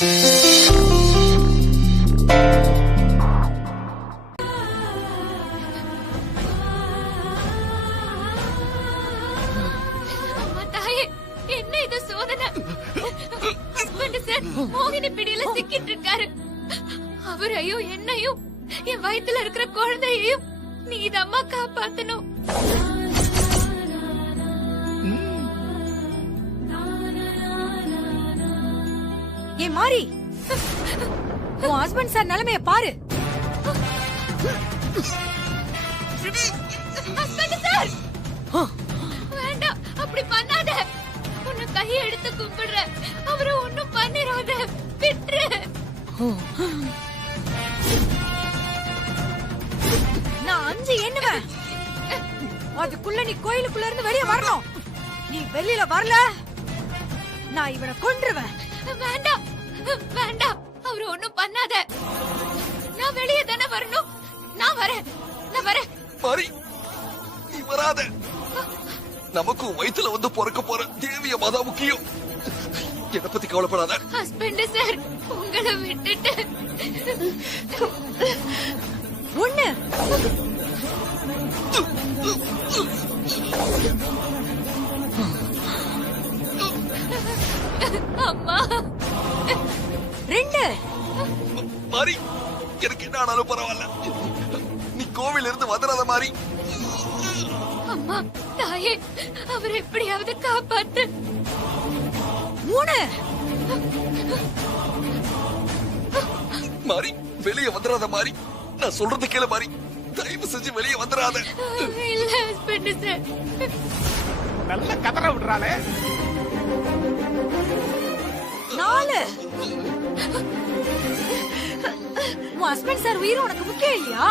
என்ன இது சோதனை? மோகினி பிடியில சிக்கிட்டு இருக்காரு. அவரையும் என்னையும் என் வயித்துல இருக்கிற குழந்தையையும் நீ இதம்மா காப்பாத்தணும். ஏ மாரி, உன் ஹஸ்பண்ட் சார் நிலைமைய பாரு. ஹஸ்பண்ட் சார் வேண்டாம், அப்படி பண்ணாத. உன்னை கையை எடுத்து கும்பிடுற, அவரை ஒண்ணும் பண்ணிராத, விட்டுரு. நான் 5 எண்ணுவேன். அதுக்குள்ள நீ கோயிலுக்குள்ள இருந்து வெளியே வரணும். நீ வெளியில வரல, நான் இவனை கொன்றுவேன். வேண்டாம் வேண்டாம், அவரு ஒண்ணும் பண்ணாத. நான் வெளியே தானே வரணும். நான் வரேன். மாரி, நீ வராத. நமக்கு வயித்துல வந்து பிறக்க போற தேவிய மாதா முக்கியம். என்ன பத்தி கவலைப்படாத. ஹஸ்பண்ட் சார், உங்களை விட்டுட்டு ஒண்ணு அம்மா, 2 மாரி, எனக்கு என்ன ஆனாலும் பரவாயில்ல. நீ கோவில் இருந்து வந்துடாத மாரி. அம்மா தாயே, அவரை எப்படியாவது காப்பாத்து. 3 மாரி, வெளியே வந்துடாத மாரி. நான் சொல்றது கேள மாரி, தயவு செஞ்சு வெளியே வந்துடாத. இல்ல ஹஸ்பண்ட் சார். நல்ல கதற விடுறாளே. 4 உன் ஹஸ்பண்ட் சார் உயிர் உனக்கு முக்கியம் இல்லையா?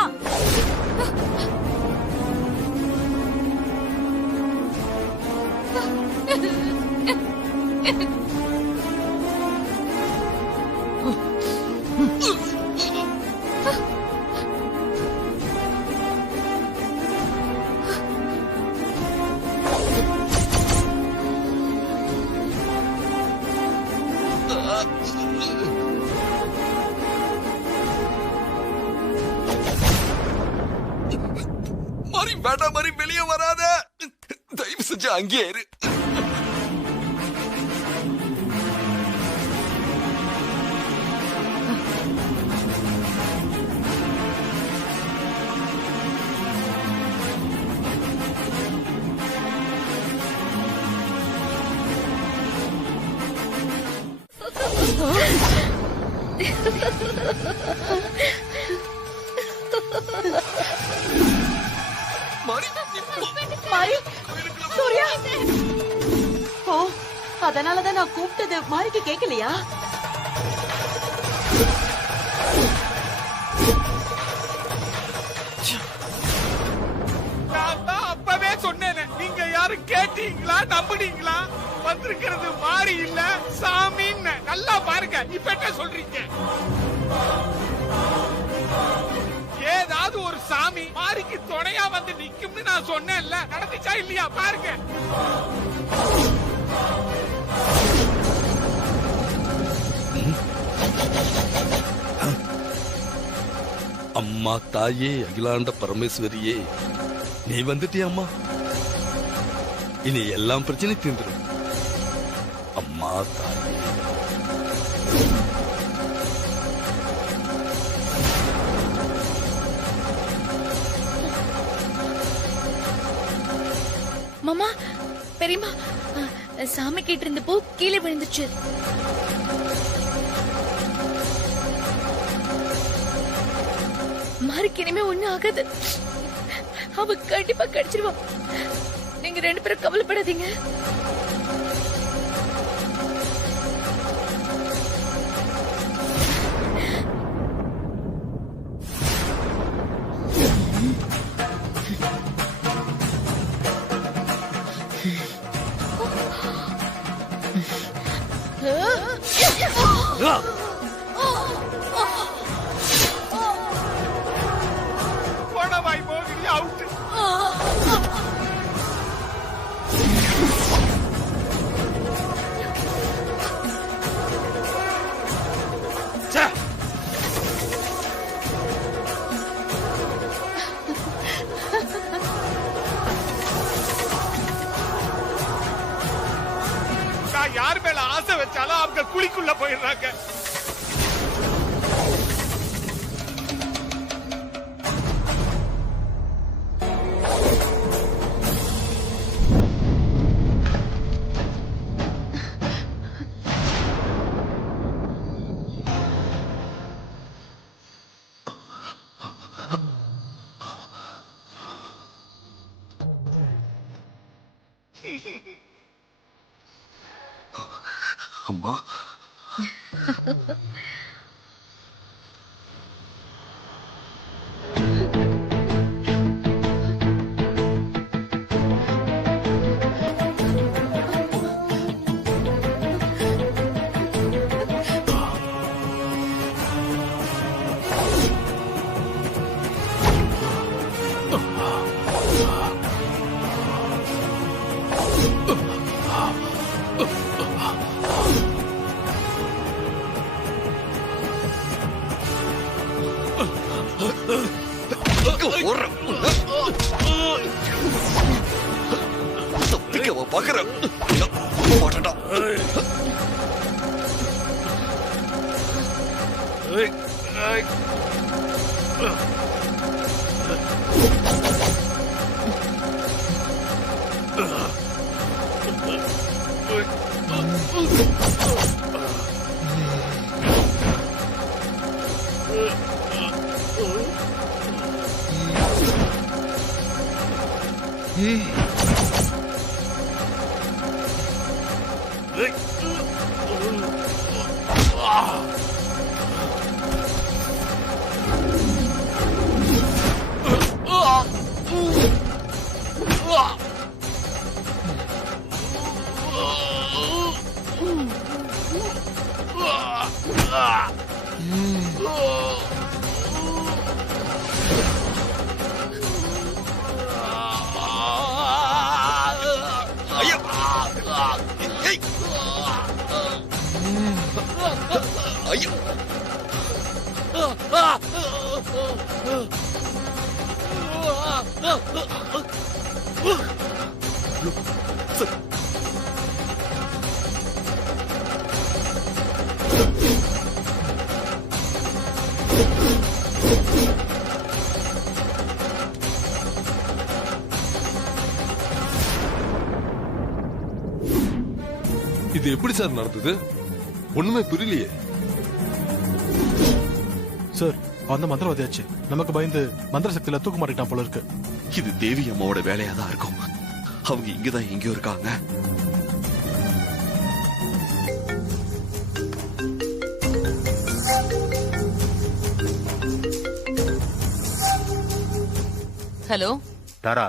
மாரி, வேண்டாம் மாரி, வெளியே வராத. தயவு செஞ்சு அங்கேயே இரு. மாரி, சூர்யா. ஓ, அதனாலதான் நான் கூப்பிட்டது மாரிக்கு கேட்கலையா? நான் தான் அப்பவே சொன்னேனே, நீங்க யாரும் கேட்டீங்களா, நம்புனீங்களா? வந்திருக்கிறது மாறி இல்ல சாமின்னு. நல்லா பாருங்க, இப்ப என்ன சொல்றீங்க? ஏதாவது ஒரு சாமி மாரிக்கு துணையா வந்து நிக்கும்னு நான் சொன்னேன்ல, நடந்துச்சா இல்லையா பாருங்க. அம்மா தாயே, அகிலாண்ட பரமேஸ்வரியே, நீ வந்துட்டியம்மா. இனி எல்லாம் பிரச்சனை தீர்ந்துடும். அம்மா தாயே. மாமா, பெரியம்மா, சாமி கிட்ட இருந்த பூ கீழே விழுந்துச்சு. மாருக்கு இனிமே ஒண்ணும் ஆகாது. அவ கண்டிப்பா கிடைச்சிருவா. நீங்க 2 பேரும் கவலைப்படாதீங்க. போனவாய் மோகினி அவுட். நான் யார் மேல ஆசை வச்சாலும் அவங்க குழிக்குள்ள போயிடுறாங்க. அம்மா, இது எப்படி சார் நடந்தது? ஒண்ணுமே புரியலையே சார். அந்த மந்திரவாதியாச்சு நமக்கு பயந்து மந்திர சக்தியில தூக்க மாட்டிட்டான் போல இருக்கு. இது தேவி அம்மாவோட வேலையா தான் இருக்கும். அவங்க இங்கதான் எங்கேயோ இருக்காங்க. ஹலோ தாரா,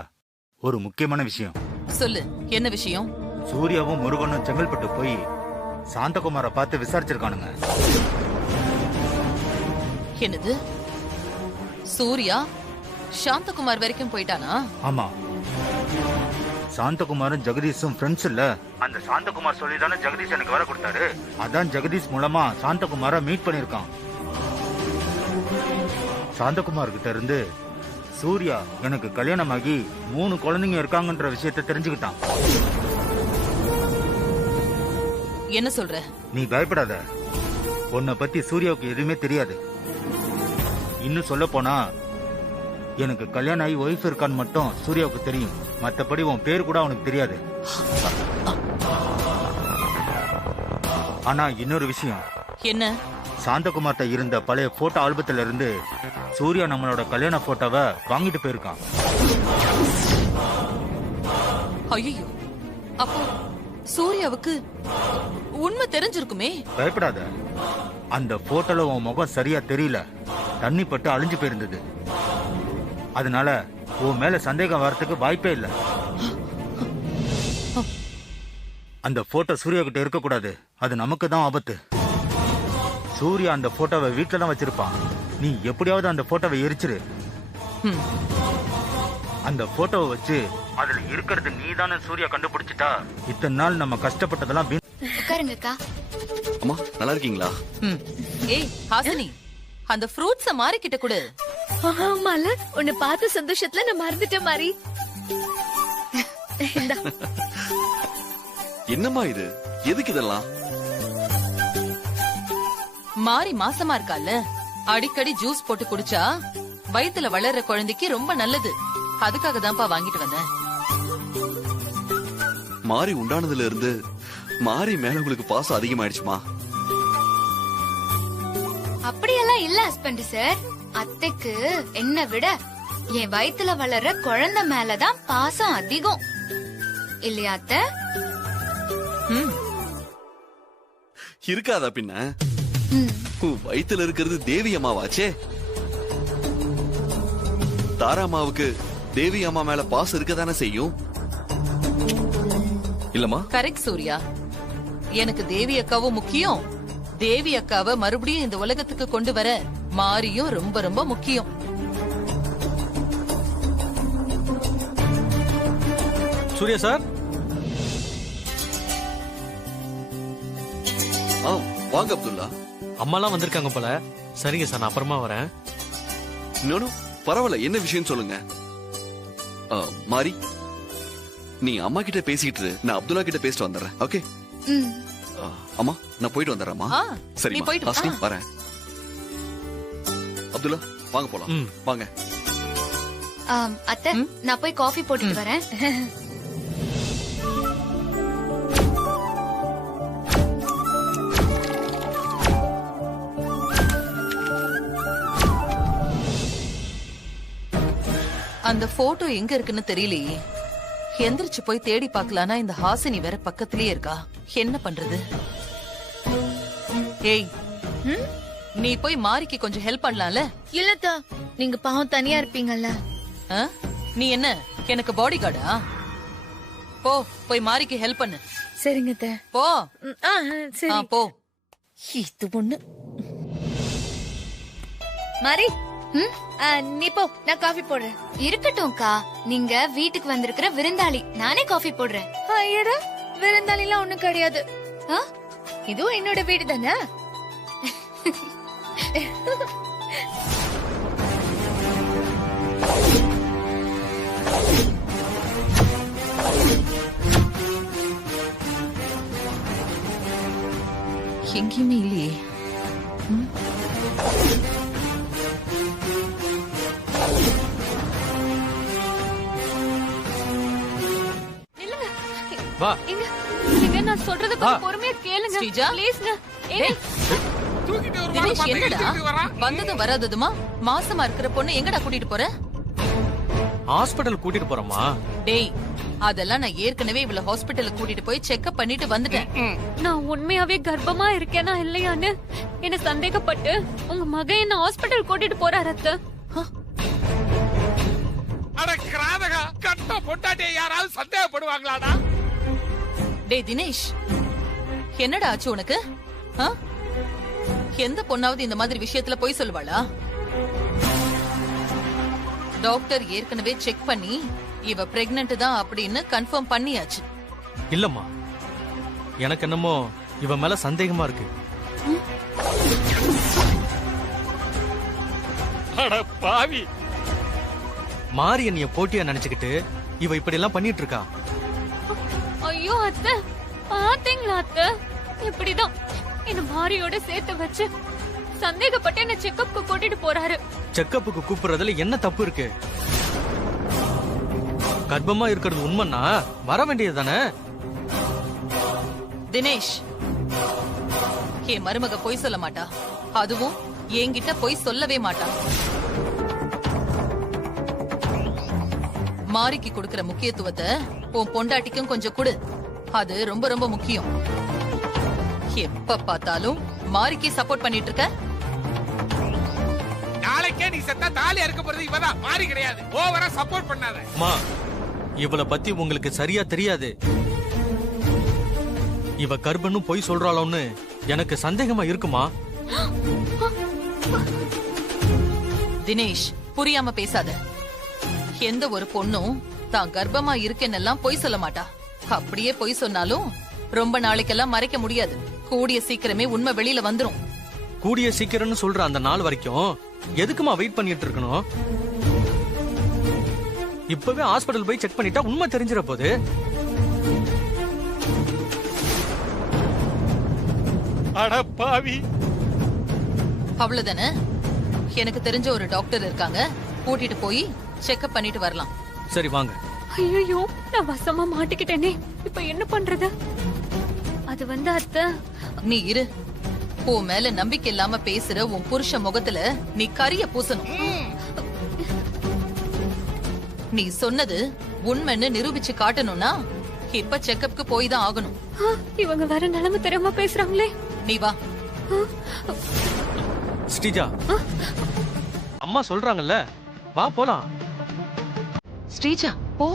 ஒரு முக்கியமான விஷயம் சொல்லு. என்ன விஷயம்? சூர்யாவும் முருகனும் செங்கல்பட்டு போய் சாந்தகுமாரை பார்த்து விசாரிச்சிருக்கானுங்க. என்னது? சூர்யா சாந்தகுமார் வரைக்கும் போயிட்டானா? ஆமா, சாந்தகுமாரும் ஜெகதீஷும் ஃப்ரெண்ட்ஸ் இல்ல. அந்த சாந்தகுமார் சொல்லி தானே ஜெகதீஷ் எனக்கு வர கொடுத்தாரு. அதான் ஜெகதீஷ் மூலமா சாந்தகுமாரை மீட் பண்ணிருக்கான். சாந்தகுமார் கிட்ட இருந்து சூர்யா எனக்கு கல்யாணமாகி 3 குழந்தைங்க இருக்காங்கன்ற விஷயத்தை தெரிஞ்சுக்கிட்டான். என்ன சொல்ற? நீ பயப்படாத. உன்னை பத்தி சூர்யாவுக்கு எதுவுமே தெரியாது. இன்னும் சொல்ல போனா எனக்கு கல்யாணம் ஆகி ஒய்ஃப் இருக்கான்னு மட்டும் சூர்யாவுக்கு தெரியும். மத்தபடி உன் பேர் கூட அவனுக்கு தெரியாது. ஆனா இன்னொரு விஷயம். என்ன? சாந்தகுமார்ட்ட இருந்த பழைய போட்டோ ஆல்பத்துல இருந்து சூர்யா நம்மளோட கல்யாண போட்டோவை வாங்கிட்டு போயிருக்கான். ஐயோ, அப்போ சூர்யாவுக்கு உண்மை தெரிஞ்சிருக்குமே. பயப்படாத. அந்த போட்டோல உன் முகம் சரியா தெரியல. தண்ணி பட்டு அழிஞ்சு போயிருந்தது. அதனால உன் மேல சந்தேகம் வரத்துக்கு வாய்ப்பே இல்லை. அந்த போட்டோ சூர்யா கிட்ட இருக்க கூடாது. அது நமக்கு தான் ஆபத்து. சூர்யா அந்த போட்டோவை வீட்டுல தான் வச்சிருப்பான். நீ எப்படியாவது அந்த போட்டோவை எரிச்சிரு. அந்த போட்டோவை வச்சு அதுல இருக்கிறது நீதானே சூர்யா கண்டுபிடிச்சிட்டா இத்தனை நாள் நம்ம கஷ்டப்பட்டதெல்லாம் உட்காருங்கக்கா. அம்மா நல்லா இருக்கீங்களா? ம். ஏய் ஹாசினி, அந்த ஃப்ரூட்ஸ மாறிக்கிட்ட கொடு. ஆமால, உன்னை பார்த்த சந்தோஷத்துல நான் மறந்துட்டேன் மாறி. என்னம்மா இது? எதுக்கு இதெல்லாம்? மாறி மாசமா இருக்கால, அடிக்கடி ஜூஸ் போட்டு குடிச்சா வயித்துல வளர்ற குழந்தைக்கு ரொம்ப நல்லது. அதுக்காக தான்ப்பா வாங்கிட்டு வந்தேன். மாறி உண்டானதுல இருந்து மாறி மேல உங்களுக்கு பாசம் அதிகமாயிடுச்சுமா? அப்படியெல்லாம் இல்ல ஹஸ்பண்ட் சார். அத்தைக்கு என்ன விட என் வயித்துல வளர்ற குழந்தை மேலதான் பாசம் அதிகம் இல்லையா அத்தை? இருக்காதா பின்ன? உன் வயித்துல இருக்கிறது தேவி அம்மாவாச்சே. தாராமாவுக்கு தேவி அம்மா மேல பாசம் இருக்கதானே செய்யும், இல்லம்மா? கரெக்ட் சூர்யா. எனக்கு தேவி அக்காவும் முக்கியம். தேவி அக்காவை மறுபடியும் இந்த உலகத்துக்கு கொண்டு வர மாரியும் ரொம்ப ரொம்ப முக்கியம். சூர்யா சார். வாங்க அப்துல்லா. அம்மாலாம் வந்திருக்காங்க போல. சரிங்க சார், நான் அப்புறமா வரேன். இன்னொன்னு பரவாயில்ல, என்ன விஷயம் சொல்லுங்க. மாரி, நீ அம்மா கிட்ட பேசிட்டு இரு, நான் அப்துல்லா கிட்ட பேசிட்டு வந்துடுறேன். ஓகே? அம்மா நான் போயிட்டு வந்துடுறேம்மா. சரி ஹாசினி வரேன். அப்துல்லா வாங்க போலாம். வாங்க. அத்தை நான் போய் காஃபி போட்டுட்டு வரேன். அந்த போட்டோ எங்க இருக்குன்னு தெரியலையே. எந்திரிச்சு போய் தேடி பாக்கலானா இந்த ஹாசினி வேற பக்கத்திலேயே இருக்கா. என்ன பண்றது? ஏய், நீ போய் மாரிக்கு கொஞ்சம் ஹெல்ப் பண்ணலாம்ல? இல்லத்தா, நீங்க பாவம் தனியா இருப்பீங்கல்ல. நீ என்ன எனக்கு பாடி கார்டா? போ போய் மாரிக்கு ஹெல்ப் பண்ணு. சரிங்க அத்தை. போ. சரி போ. இது பொண்ணு மாரி, நீ போ, நான் காஃபி போடுறேன். இருக்கட்டும்க்கா, நீங்க வீட்டுக்கு வந்திருக்கிற விருந்தாளி, நானே காஃபி போடுறேன். ஐயடா, விருந்தாளி எல்லாம் ஒண்ணும் கிடையாது. இதுவும் என்னோட வீடு தானே. எங்கேயுமே இல்லையே. வா. இங்க நான் சொல்றத கொஞ்சம் பொறுமையா கேளுங்க ஸ்ரீஜா. ப்ளீஸ்ங்க. தினேஷ் என்னடா வந்ததும் வராததுமா மாசமா இருக்கிற பொண்ணு எங்கடா கூட்டிட்டு போற? ஹாஸ்பிடல் கூட்டிட்டு போறோமா? டேய், அதெல்லாம் நான் ஏற்கனவே இவள ஹாஸ்பிடலுக்கு கூட்டிட்டு போய் செக்அப் பண்ணிட்டு வந்துட்டேன். நான் உண்மையாவே கர்ப்பமா இருக்கேனா இல்லையான்னு என்ன சந்தேகப்பட்டு உங்க மகன் என்ன ஹாஸ்பிடல் கூட்டிட்டு போறாரு அத்தை. அட கிராதகா, கட்ட பொண்டாட்டியை யாராவது சந்தேகப்படுவாங்களாடா? டேய் தினேஷ், என்னடா ஆச்சு உனக்கு? எந்த பொண்ணாவது இந்த மாதிரி விஷயத்துல போய் சொல்லுவாளா? டாக்டர் ஏற்கனவே செக் பண்ணி இவ பிரெக்னன்ட் தான் அப்படின்னு கன்ஃபார்ம் பண்ணியாச்சு. இல்லம்மா, எனக்கு என்னமோ இவ மேல சந்தேகமா இருக்கு. அட பாவி, மாரி என்னைய போட்டியா நினைச்சுக்கிட்டு இவ இப்படி எல்லாம் பண்ணிட்டு இருக்கா. ஐயோ அத்தை, பாத்தீங்களா அத்தை? இப்படிதான் என்ன மாரியோட சேர்த்து வச்சு சந்தேகப்பட்டு என்ன செக்கப்க்கு கூட்டிட்டு போறாரு. செக்கப்புக்கு கூப்பிடுறதுல என்ன தப்பு இருக்கு? கர்ப்பமா இருக்கிறது உண்மைன்னா வர வேண்டியது தானே. தினேஷ், என் மருமக பொய் சொல்ல மாட்டா. அதுவும் என்கிட்ட பொய் சொல்லவே மாட்டா. மாரிக்கு கொடுக்கிற முக்கியத்துவத்தை உன் பொண்டாட்டிக்கும் கொஞ்சம் கொடு. அது ரொம்ப ரொம்ப முக்கியம். எப்ப பார்த்தாலும் மாரிக்கு சப்போர்ட் பண்ணிட்டு இருக்க. நாளைக்கே நீ செத்தா தாலி அறுக்க போறது இவதான், மாறி கிடையாது. ஓவரா சப்போர்ட் பண்ணாத. அம்மா, இவளை பத்தி உங்களுக்கு சரியா தெரியாது. இவ கர்ப்பன்னு பொய் சொல்றாளோன்னு எனக்கு சந்தேகமா இருக்குமா? தினேஷ், புரியாம பேசாத. எந்த ஒரு பொண்ணும் தான் கர்ப்பமா இருக்கேன்னெல்லாம் பொய் சொல்ல மாட்டா. அப்படியே பொய் சொன்னாலும் ரொம்ப நாளைக்கெல்லாம் மறைக்க முடியாது. கூடிய சீக்கிரமே உண்மை வெளியில வந்துரும். கூடிய சீக்கிரம்னு சொல்ற அந்த நாள் வரைக்கும் எதுக்குமா வெயிட் பண்ணிட்டு இருக்கணும்? இப்பவே ஹாஸ்பிடல் போய் செக் பண்ணிட்டா உண்மை தெரிஞ்சிட போகுது. அட பாவி, அவ்வளவுதானே? எனக்கு தெரிஞ்ச ஒரு டாக்டர் இருக்காங்க, கூட்டிட்டு போய் செக்அப் பண்ணிட்டு வரலாம். சரி வாங்க. ஐயோ, நான் வசமா மாட்டிக்கிட்டேனே. இப்ப என்ன பண்றது? அது வந்து அத்தை. நீ இரு. உன் மேல நம்பிக்கை இல்லாம பேசுற உன் புருஷ முகத்துல நீ கரிய பூசணும். நீ சொன்னது உண்மைன்னு நிரூபிச்சு காட்டணும்னா இப்ப செக்கப்க்கு போய் தான் ஆகணும். இவங்க வேற நிலைமை தெரியாம பேசுறாங்களே. நீ வா. ஸ்ரீஜா, அம்மா சொல்றாங்கல்ல, வா போலாம். ஸ்ரீஜா போ.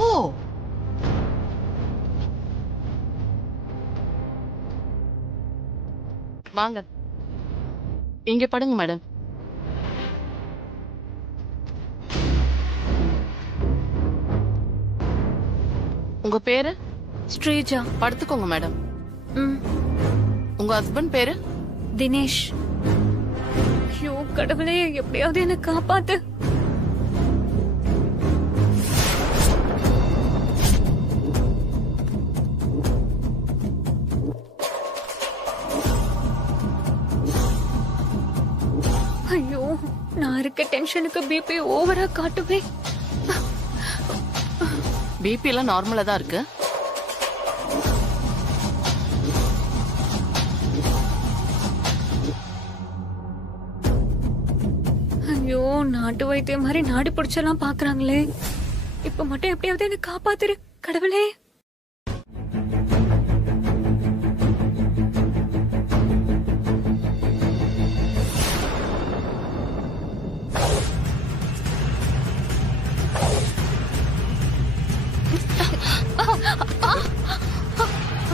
வாங்க, இங்க படுங்க மேடம். உங்க பேரு? ஸ்ரீஜா. படுத்துக்கோங்க மேடம். உங்க ஹஸ்பண்ட் பேரு? தினேஷ். ஐயோ கடவுளே, எப்படியாவது என்ன காப்பாத்து. ஐயோ, நான் இருக்க டென்ஷனுக்கு பிபி ஓவரா காட்டுவே. பிபி எல்லாம் நார்மலா தான் இருக்கு. ஐயோ, நாட்டு வைத்தியம் மாதிரி நாடி பிடிச்செல்லாம் பாக்குறாங்களே. இப்ப மட்டும் எப்படியாவது என்ன காப்பாத்துரு கடவுளே.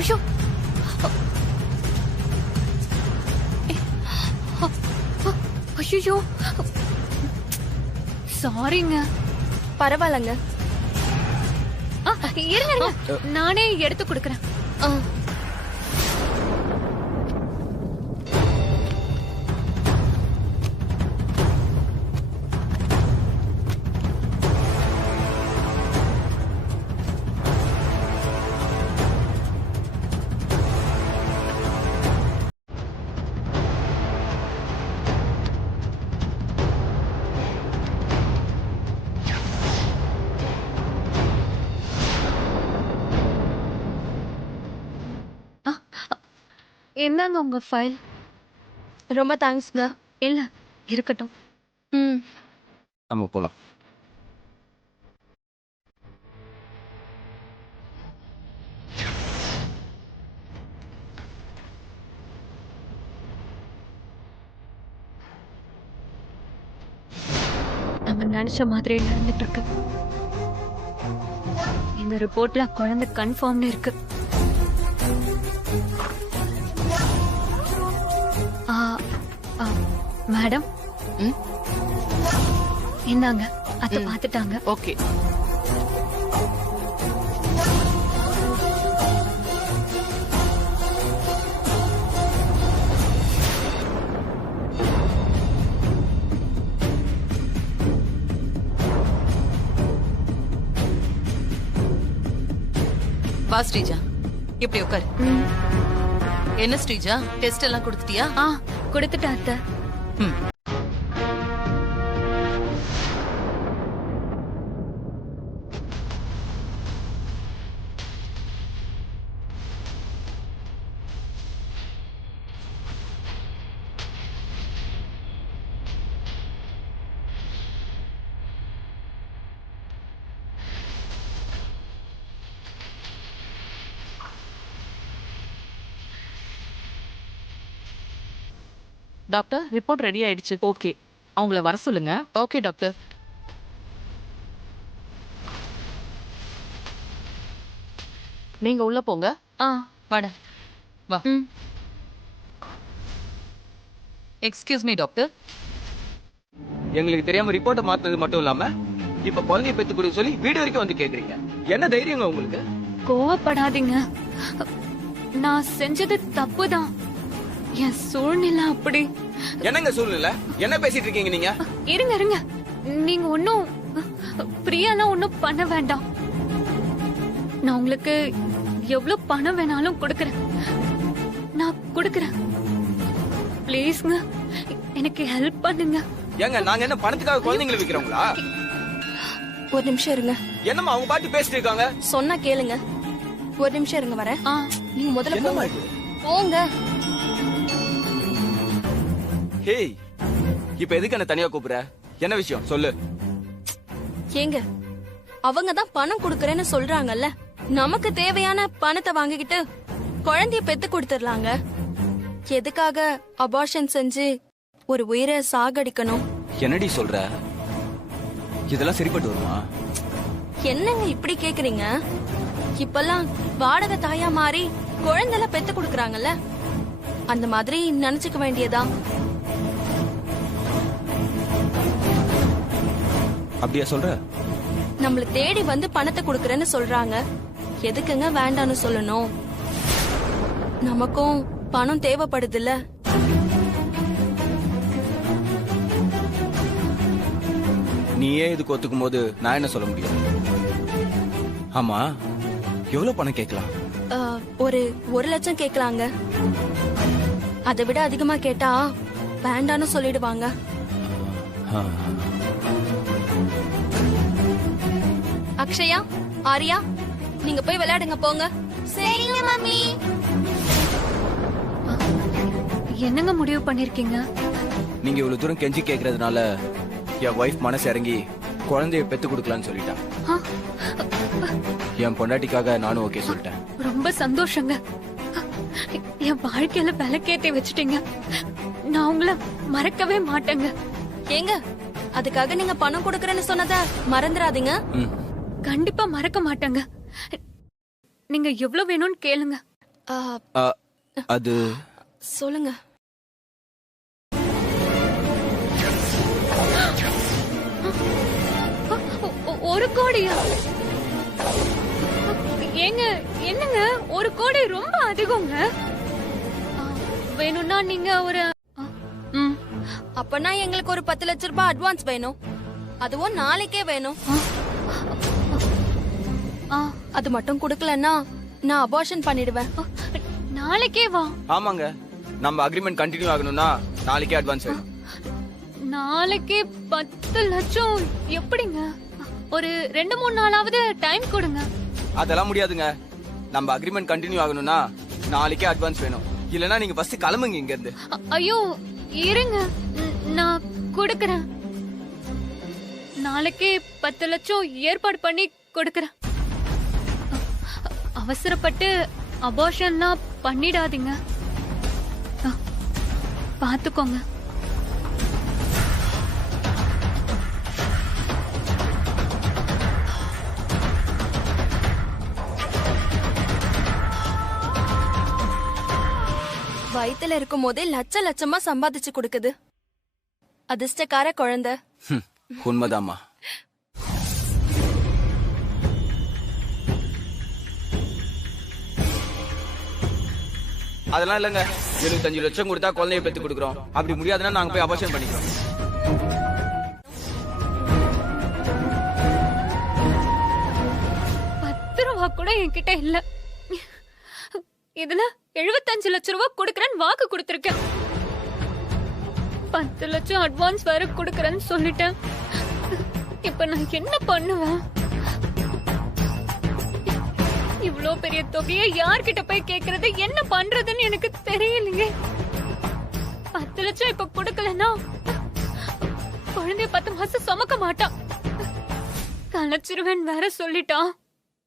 ஐயோ, ஐயோ, சாரிங்க. பரவாயில்லங்க. இருங்க, நானே எடுத்து கொடுக்கறேன். என்னங்க உங்க ஃபைல்? ரொம்ப தேங்க்ஸ்ங்க. இல்ல, இருக்கட்டும். நம்ம போலாம். நம்ம நினைச்ச மாதிரி நடந்துட்டு இருக்கு. இந்த ரிப்போர்ட்ல குழந்தை கன்ஃபார்ம்னு இருக்கு. மேடம், என்னங்க அத பாத்துட்டாங்க. ஓகே. வா ஸ்ரீஜா, இப்படி உட்காரு. என்ன ஸ்ரீஜா, டெஸ்ட் எல்லாம் கொடுத்துட்டியா? கொடுத்துட்டேன் அத்தை. டாக்டர், ரிப்போர்ட் ரெடி ஆயிடுச்சு. ஓகே, அவங்கள வர சொல்லுங்க. Okay doctor. நீங்க உள்ள போங்க. வாடா, வா. Excuse me doctor. எங்களுக்கு தெரியாம ரிப்போர்ட்டை மாத்தினது மட்டும் இல்லாம இப்ப குழந்தைய பெத்து கொடுக்க சொல்லி வீடு வரைக்கும் வந்து கேக்குறீங்க. என்ன தைரியங்க உங்களுக்கு? கோவப்படாதீங்க. நான் செஞ்சது தப்புதான். என் சூழ்நிலை அப்படி. என்னங்க சூழ்நிலை? என்ன பேசிட்டு இருக்கீங்க நீங்க? இருங்க இருங்க, நீங்க ஒன்னும் பிரியாலாம் ஒன்னும் பண்ண வேண்டாம். நான் உங்களுக்கு எவ்வளவு பணம் வேணாலும் கொடுக்கறேன். நான் கொடுக்கறேன். ப்ளீஸ்ங்க, எனக்கு ஹெல்ப் பண்ணுங்க. ஏங்க நாங்க என்ன பணத்துக்காக குழந்தைங்களை விக்கிறோங்களா? ஒரு நிமிஷம் இருங்க. என்னம்மா அவங்க பாட்டு பேசிட்டு இருக்காங்க? சொன்னா கேளுங்க. ஒரு நிமிஷம் இருங்க, வரேன். நீங்க முதல்ல போங்க. போங்க. ஹேய், இப்ப எதுக்கு என்ன தனியா கூப்பிடுற? என்ன விஷயம் சொல்லு. ஏங்க, அவங்க தான் பணம் கொடுக்கறேன்னு சொல்றாங்கல்ல, நமக்கு தேவையான பணத்தை வாங்கிக்கிட்டு குழந்தைய பெத்து கொடுத்துடலாங்க. எதுக்காக அபார்ஷன் செஞ்சு ஒரு உயிரை சாகடிக்கணும்? என்னடி சொல்ற? இதெல்லாம் சரிப்பட்டு வருமா? என்னங்க இப்படி கேக்குறீங்க? இப்பெல்லாம் வாடகை தாயா மாறி குழந்தைல பெத்து கொடுக்கறாங்கல்ல, அந்த மாதிரி நினைச்சுக்க வேண்டியதா? அப்படியா சொல்ற? நம்மள தேடி வந்து பணத்தை கொடுக்கறேன்னு சொல்றாங்க, எதுக்குங்க வேண்டான்னு சொல்லணும்? நமக்கும் பணம் தேவைப்படுதுல்ல. நீயே இதுக்கு ஒத்துக்கும் போது நான் என்ன சொல்ல முடியும்? ஆமா, எவ்வளவு பணம் கேட்கலாம்? ஒரு 1 லட்சம் கேக்கலாங்க. அதை விட அதிகமா கேட்டா வேண்டான்னு சொல்லிடுவாங்க. அக்ஷயா, ஆரியா, நீங்க போய் விளையாடுங்க, போங்க. சரிங்க மம்மி. என்னங்க முடிவு பண்ணிருக்கீங்க? நீங்க இவ்வளவு தூரம் கெஞ்சி கேக்குறதுனால என் வைஃப் மனசு இறங்கி குழந்தைய பெத்து கொடுக்கலான்னு சொல்லிட்டான். என் பொண்டாட்டிக்காக நானும் ஓகே சொல்லிட்டேன். ரொம்ப சந்தோஷங்க. என் வாழ்க்கையில விளக்கேத்தி வச்சுட்டீங்க. நான் உங்களை மறக்கவே மாட்டேங்க. ஏங்க, அதுக்காக நீங்க பணம் கொடுக்கறேன்னு சொன்னத மறந்துடாதீங்க. கண்டிப்பா மறக்க மாட்டேங்க. நீங்க எவ்வளவு வேணும்னு கேளுங்க. அது சொல்லுங்க. ஒரு கோடியா? ஏங்க, என்னங்க 1 கோடி ரொம்ப அதிகங்க. வேணும்னா நீங்க ஒரு அப்பனா எங்களுக்கு ஒரு 10 லட்சம் ரூபாய் அட்வான்ஸ் வேணும். அதுவும் நாளைக்கே வேணும். அது மட்டும் கொடுக்கலன்னா நான் அபார்ஷன் பண்ணிடுவேன். நாளைக்கே வா. ஆமாங்க, நம்ம அக்ரிமெண்ட் கண்டினியூ ஆகணும்னா நாளைக்கே அட்வான்ஸ் வேணும். நாளைக்கே 10 லட்சம் எப்படிங்க? ஒரு 2-3 நாளாவது டைம் கொடுங்க. அதெல்லாம் முடியாதுங்க. நம்ம அக்ரிமெண்ட் கண்டினியூ ஆகணும்னா நாளைக்கே அட்வான்ஸ் வேணும். இல்லனா நீங்க ஃபர்ஸ்ட் கிளம்புங்க இங்க இருந்து. ஐயோ இருங்க, நான் கொடுக்கறேன். நாளைக்கே 10 லட்சம் ஏற்பாடு பண்ணி கொடுக்கறேன். அவசரப்பட்டு அபார்ஷன்லாம் பண்ணிடாதீங்க. பாத்துக்கோங்க. வயித்துல இருக்கும் போதே லட்சமா சம்பாதிச்சு கொடுக்குது. அதிர்ஷ்டக்கார குழந்தை. உண்மைதாம்மா. அதெல்லாம் இல்லங்க. 75 லட்சம் கொடுத்தா குழந்தைய பெத்து கொடுக்குறோம். அப்படி முடியாதுன்னா நாங்க போய் அபார்ஷன் பண்ணிக்கிறோம். ரூபா கூட என்கிட்ட இல்ல. இதுல 75 லட்சம் ரூபாய் கொடுக்கறேன்னு வாக்கு கொடுத்திருக்கேன். 10 லட்சம் அட்வான்ஸ் வேற கொடுக்கறேன்னு சொல்லிட்டேன். இப்ப நான் என்ன பண்ணுவேன்? இவ்ளோ பெரிய தொகையை யார்கிட்ட போய் கேக்குறது, என்ன பண்றதுன்னு எனக்கு தெரியலையே. 10 லட்சம் இப்ப கொடுக்கலன்னா குழந்தைய 10 மாசம் சுமக்க மாட்டான். கலைச்சிருவேன் வேற சொல்லிட்டான்.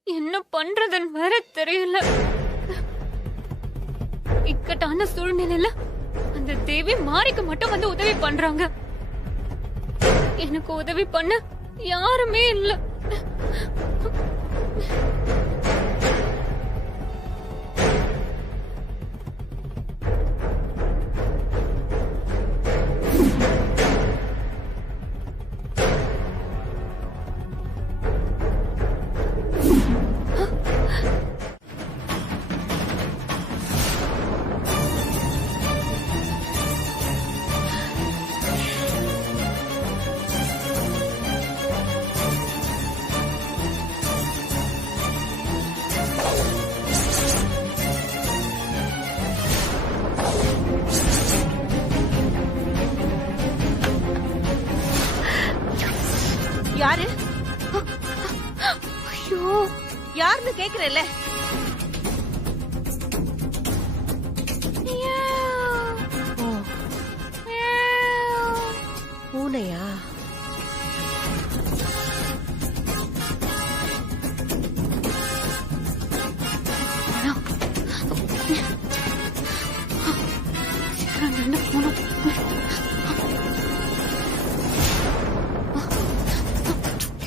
என்ன பண்றதுன்னு வேற தெரியல. இக்கட்டான சூழ்நிலையில அந்த தேவி மாரிக்கு மட்டும் வந்து உதவி பண்றாங்க. எனக்கு உதவி பண்ண யாருமே இல்ல. யாரு? ஐயோ, யாருன்னு கேக்குறேல்ல? ஓ, பூனையா?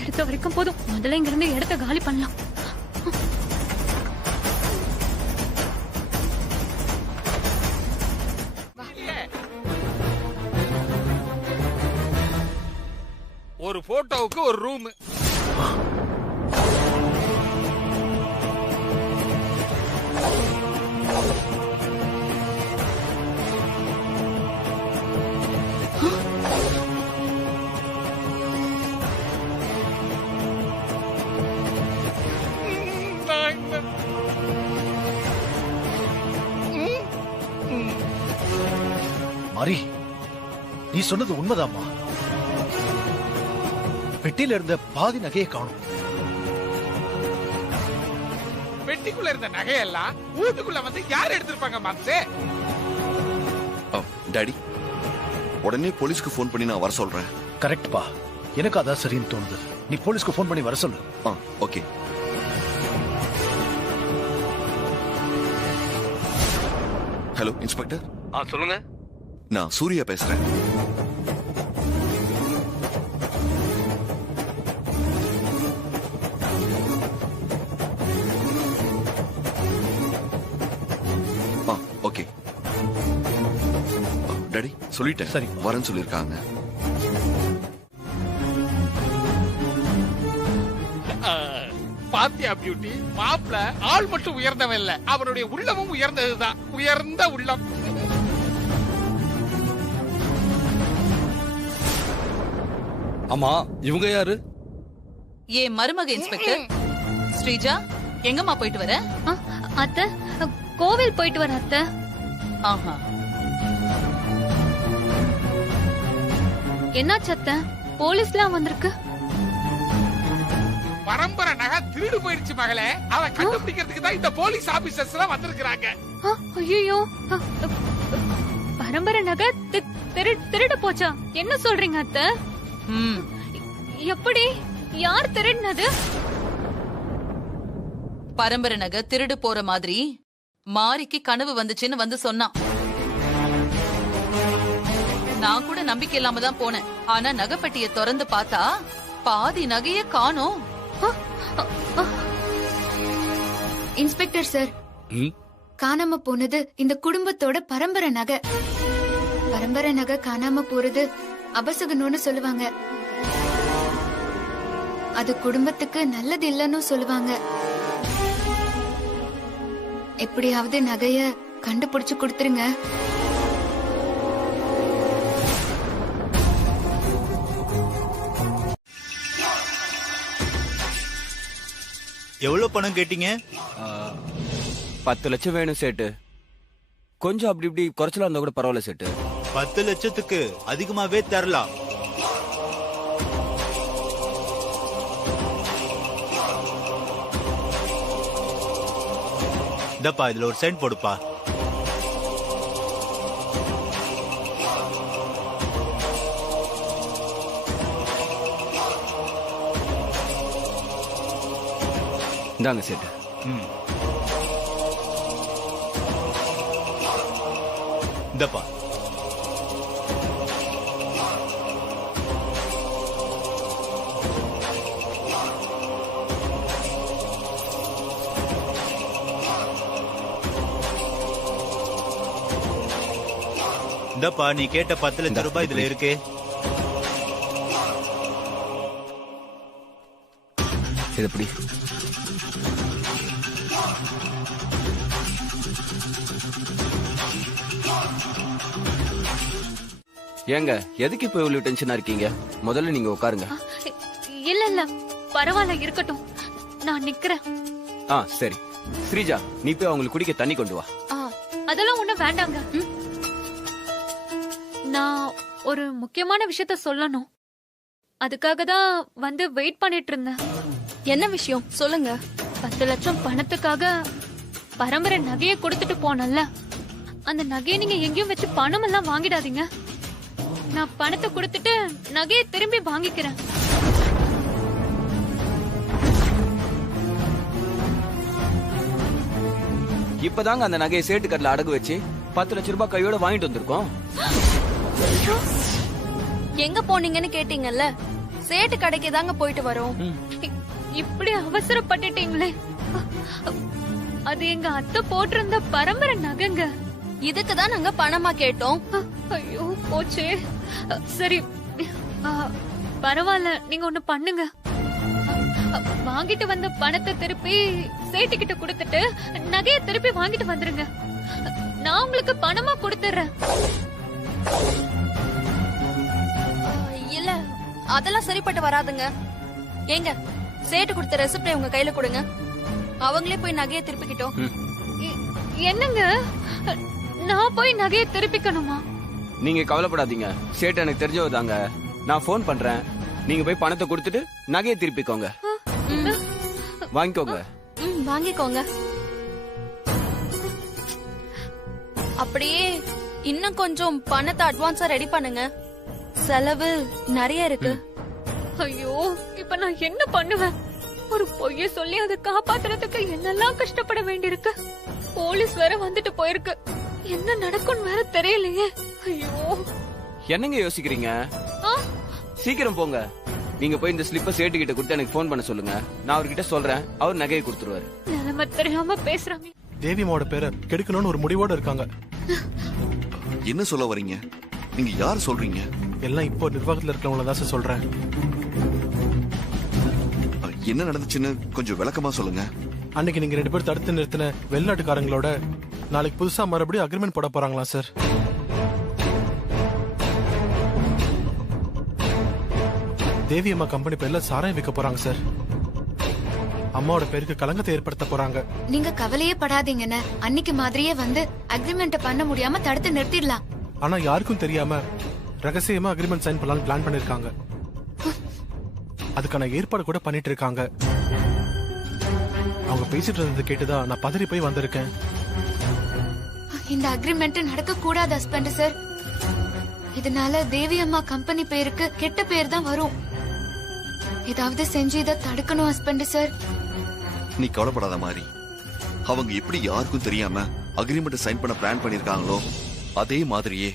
எடுத்த வரைக்கும் போதும். முதல்ல இங்க இருந்து இடத்த காலி பண்ணலாம். ஒரு போட்டோவுக்கு ஒரு ரூம். மாரி, நீ சொன்னது உண்மைதாம்மா. பெட்டியில இருந்த பாதி நகையை காணும். பெட்டிக்குள்ள இருந்த நகையெல்லாம் வீட்டுக்குள்ள வந்து யார் எடுத்திருப்பாங்க மாம்சே? டாடி, உடனே போலீஸ்க்கு ஃபோன் பண்ணி நான் வர சொல்றேன். கரெக்ட்பா, எனக்கு அதான் சரின்னு தோணுது. நீ போலீஸ்க்கு ஃபோன் பண்ணி வர சொல்லு. ஓகே. Hello inspector. சொல்லுங்க. நான் சூர்யா பேசுறேன். ஓகே டாடி, சொல்லிட்டேன். சரி, வரேன்னு சொல்லிருக்காங்க. பாத்தியா பியூட்டி, மாப்ள ஆள் மட்டும் உயர்ந்தவன் இல்ல, அவருடைய உள்ளமும் உயர்ந்ததுதான். உயர்ந்த உள்ளம். ஆமா, இவங்க யாரு? ஏன் மருமக இன்ஸ்பெக்டர். ஸ்ரீஜா, எங்கம்மா போயிட்டு வர? அத்தை, கோவில் போயிட்டு வர அத்தை. ஆஹா, என்னாச்சு அத்தை? போலீஸ்லாம் வந்திருக்கு. பரம்பரை நகை திருடு போயிடுச்சு மகளே. அவ கண்டுபிடிக்கிறதுக்கு தான் இந்த போலீஸ் ஆபீசர்ஸ் எல்லாம் வந்திருக்காங்க. ஐயோ, பரம்பரை நகை திருடு போச்சா? என்ன சொல்றீங்க அத்தை? எப்படி? யார் திருடினது? பரம்பரை நகை திருடு போற மாதிரி மாரிக்கு கனவு வந்துச்சுன்னு வந்து சொன்னான். நான் கூட நம்பிக்கை இல்லாம தான் போனேன். ஆனா நகைப்பெட்டியை திறந்து பார்த்தா பாதி நகைய காணோம். இன்ஸ்பெக்டர் சார், காணாம போனது இந்த குடும்பத்தோட பரம்பரை நகை. பரம்பரை நகை காணாம போறது அபசகுனம்னு சொல்லுவாங்க. அது குடும்பத்துக்கு நல்லது இல்லன்னு சொல்லுவாங்க. எப்படியாவது நகைய கண்டுபிடிச்சு கொடுத்துருங்க. எவ்வளவு பணம் கேட்டீங்க? 10 லட்சம் வேணும் சேட்டு. கொஞ்சம் அப்படி இப்படி குறைச்சலா இருந்தா கூட பரவாயில்ல சேட்டு. 10 லட்சத்துக்கு அதிகமாவே தரலாம். இந்தப்பா, இதுல ஒரு சைன் போடுப்பா. இந்தாங்க சேட்டு. இந்தப்பா. இந்தப்பா, நீ கேட்ட 10 லட்சம் ரூபாய் இதுல இருக்கு. இது எப்படி? ஏங்க, எதுக்கு இப்ப இவ்வளவு டென்ஷனா இருக்கீங்க? முதல்ல நீங்க உட்காருங்க. இல்ல இல்ல, பரவாயில்ல, இருக்கட்டும். நான் நிக்கிறேன். சரி. ஸ்ரீஜா, நீ போய் அவங்களுக்கு குடிக்க தண்ணி கொண்டு வா. அதெல்லாம் ஒண்ணும் வேண்டாங்க. நான் ஒரு முக்கியமான விஷயத்த சொல்லணும். அதுக்காக தான் வந்து வெயிட் பண்ணிட்டு இருந்தேன். என்ன விஷயம் சொல்லுங்க. 10 லட்சம் பணத்துக்காக பரம்பரை நகையை கொடுத்துட்டு போனல, அந்த நகையை நீங்க எங்கேயும் வச்சு பணம் எல்லாம் வாங்கிடாதீங்க. நான் பணத்தை கொடுத்துட்டு நகையை திரும்பி வாங்கிக்கிறேன். இப்பதாங்க அந்த நகையை சேட்டு கடையில அடகு வச்சு 10 லட்சம் ரூபாய் கையோட வாங்கிட்டு வந்திருக்கோம். எங்க போனீங்கன்னு கேட்டீங்கல்ல, சேட்டு கடைக்கு தாங்க போயிட்டு வரோம். இப்படி அவசரப்பட்டுட்டீங்களே. அது எங்க அத்தை போட்டிருந்த பரம்பரை நகைங்க. இதுக்கு தான் நாங்க பணமா கேட்டோம். ஐயோ போச்சே. சரி பரவாயில்ல, நீங்க ஒண்ணு பண்ணுங்க. வாங்கிட்டு வந்த பணத்தை திருப்பி சேட்டுக்கிட்ட கொடுத்துட்டு நகையை திருப்பி வாங்கிட்டு வந்துருங்க. நான் உங்களுக்கு பணமா கொடுத்துறேன். இல்ல அதெல்லாம் சரிப்பட்டு வராதுங்க. ஏங்க சேட்டு கொடுத்த ரெசிப்டை உங்க கையில கொடுங்க. அவங்களே போய் நகையை திருப்பிக்கிட்டோம். என்னங்க, நான் போய் நகையை திருப்பிக்கணுமா? நீங்க கவலைப்படாதீங்க, சேட்டு எனக்கு தெரிஞ்சவதாங்க. நான் போன் பண்றேன், நீங்க போய் பணத்தை கொடுத்துட்டு நகையை திருப்பிக்கோங்க. வாங்கிக்கோங்க. வாங்கிக்கோங்க. அப்படியே இன்னும் கொஞ்சம் பணத்தை அட்வான்ஸா ரெடி பண்ணுங்க. செலவு நிறைய இருக்கு. ஐயோ இப்ப நான் என்ன பண்ணுவேன்? ஒரு பொய்ய சொல்லி அதை காப்பாத்துறதுக்கு என்னெல்லாம் கஷ்டப்பட வேண்டியிருக்கு. போலீஸ் வேற வந்துட்டு போயிருக்கு. என்ன நடக்கும் வேற தெரியலையே. ஐயோ என்னங்க யோசிக்கிறீங்க? சீக்கிரம் போங்க. நீங்க போய் இந்த ஸ்லிப்பை சேட்டு கிட்ட கொடுத்து எனக்கு போன் பண்ண சொல்லுங்க. நான் அவர்கிட்ட சொல்றேன், அவர் நகையை கொடுத்துருவாரு. நிலைமை தெரியாம பேசுறாங்க. தேவி அம்மாவோட பேரை கெடுக்கணும்னு ஒரு முடிவோட இருக்காங்க. என்ன சொல்ல வரீங்க? நீங்க யார் சொல்றீங்க? எல்லாம் இப்போ நிர்வாகத்துல இருக்கவங்கள தான் சார் சொல்றேன். என்ன நடந்துச்சுன்னு கொஞ்சம் விளக்கமா சொல்லுங்க. அன்னைக்கு நீங்க 2 பேர் தடுத்து நிறுத்தின வெளிநாட்டுக்காரங்களோட நாளைக்கு புதுசா மறுபடியும் அக்ரிமெண்ட் போட போறாங்களா சார்? தேவி அம்மா கம்பெனி பேர்ல சாராயம் விற்க போறாங்க சார். அம்மாவோட பேருக்கு களங்கத்தை ஏற்படுத்த போறாங்க. நீங்க கவலையே படாதீங்கன்னு அன்னைக்கு மாதிரியே வந்து அக்ரிமெண்ட் பண்ண முடியாம தடுத்து நிறுத்திடலாம். ஆனா யாருக்கும் தெரியாம ரகசியமா அக்ரிமெண்ட் சைன் பண்ணலாம்னு பிளான் பண்ணிருக்காங்க. அதுக்கான ஏற்பாடு கூட பண்ணிட்டு இருக்காங்க. அவங்க பேசிட்டு இருந்தது கேட்டுதான் நான் பதறி போய் வந்திருக்கேன். இந்த அக்ரிமெண்ட் நடக்க கூடாது ஹஸ்பண்ட் சார். இதனால தேவி அம்மா கம்பெனி பேருக்கு கெட்ட பேர் தான் வரும். ஏதாவது செஞ்சு இதை தடுக்கணும் ஹஸ்பண்ட் சார். நீ கவலைப்படாத மாதிரி. அவங்க எப்படி யாருக்கும் தெரியாம அக்ரிமெண்ட் சைன் பண்ண பிளான் பண்ணிருக்காங்களோ அதே மாதிரியே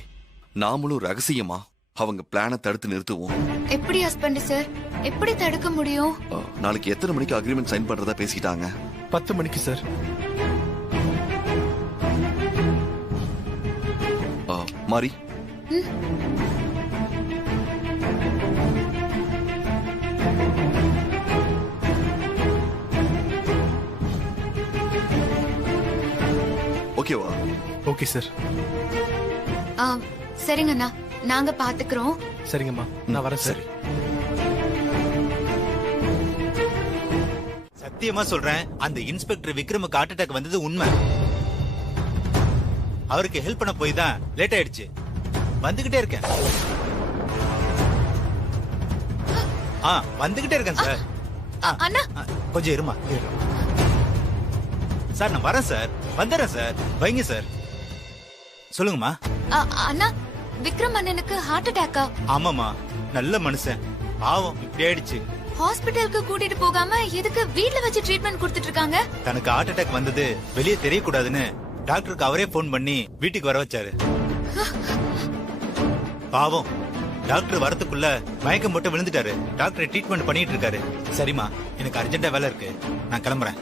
நாமளும் ரகசியமா அவங்க பிளான தடுத்து நிறுத்துவோம். எப்படி ஹஸ்பண்ட் சார்? எப்படி தடுக்க முடியும்? நாளைக்கு எத்தனை மணிக்கு அக்ரிமெண்ட் சைன் பண்றதா பேசிட்டாங்க? 10 மணிக்கு சார். மாரி ஓகேவா? Okay sir. சரிங்கண்ணா, நாங்க பாத்துக்கிறோம். சரிங்கம்மா, நான் வரேன் சார். சத்தியமா சொல்றேன், அந்த இன்ஸ்பெக்டர் விக்ரமுக்கு ஹார்ட் அட்டாக் வந்தது உண்மை. அவருக்கு ஹெல்ப் பண்ண போய் தான் லேட் ஆயிடுச்சு. வந்துகிட்டே இருக்கேன். வந்துகிட்டே இருக்கேன் சார். அண்ணா கொஞ்சம் இருமா. சார் நான் வரேன் சார். வந்துடுறேன் சார். வைங்க சார். சொல்லுங்கம்மா. அண்ணா, விக்ரம் அண்ணனுக்கு ஹார்ட் அட்டாக்கா? ஆமாமா, நல்ல மனுஷன். பாவம் இப்படி ஆயிடுச்சு. ஹாஸ்பிடலுக்கு கூட்டிட்டு போகாம எதுக்கு வீட்ல வச்சு ட்ரீட்மெண்ட் கொடுத்துட்டு இருக்காங்க? தனக்கு ஹார்ட் அட்டாக் வந்தது வெளியே தெரியக்கூடாதுன்னு டாக்டருக்கு அவரே போன் பண்ணி வீட்டுக்கு வர வச்சாரு. பாவம், டாக்டர் வரதுக்குள்ள மயக்கம் போட்டு விழுந்துட்டாரு. டாக்டர் ட்ரீட்மெண்ட் பண்ணிட்டு இருக்காரு. சரிம்மா, எனக்கு அர்ஜென்டா வேலை இருக்கு, நான் கிளம்புறேன்.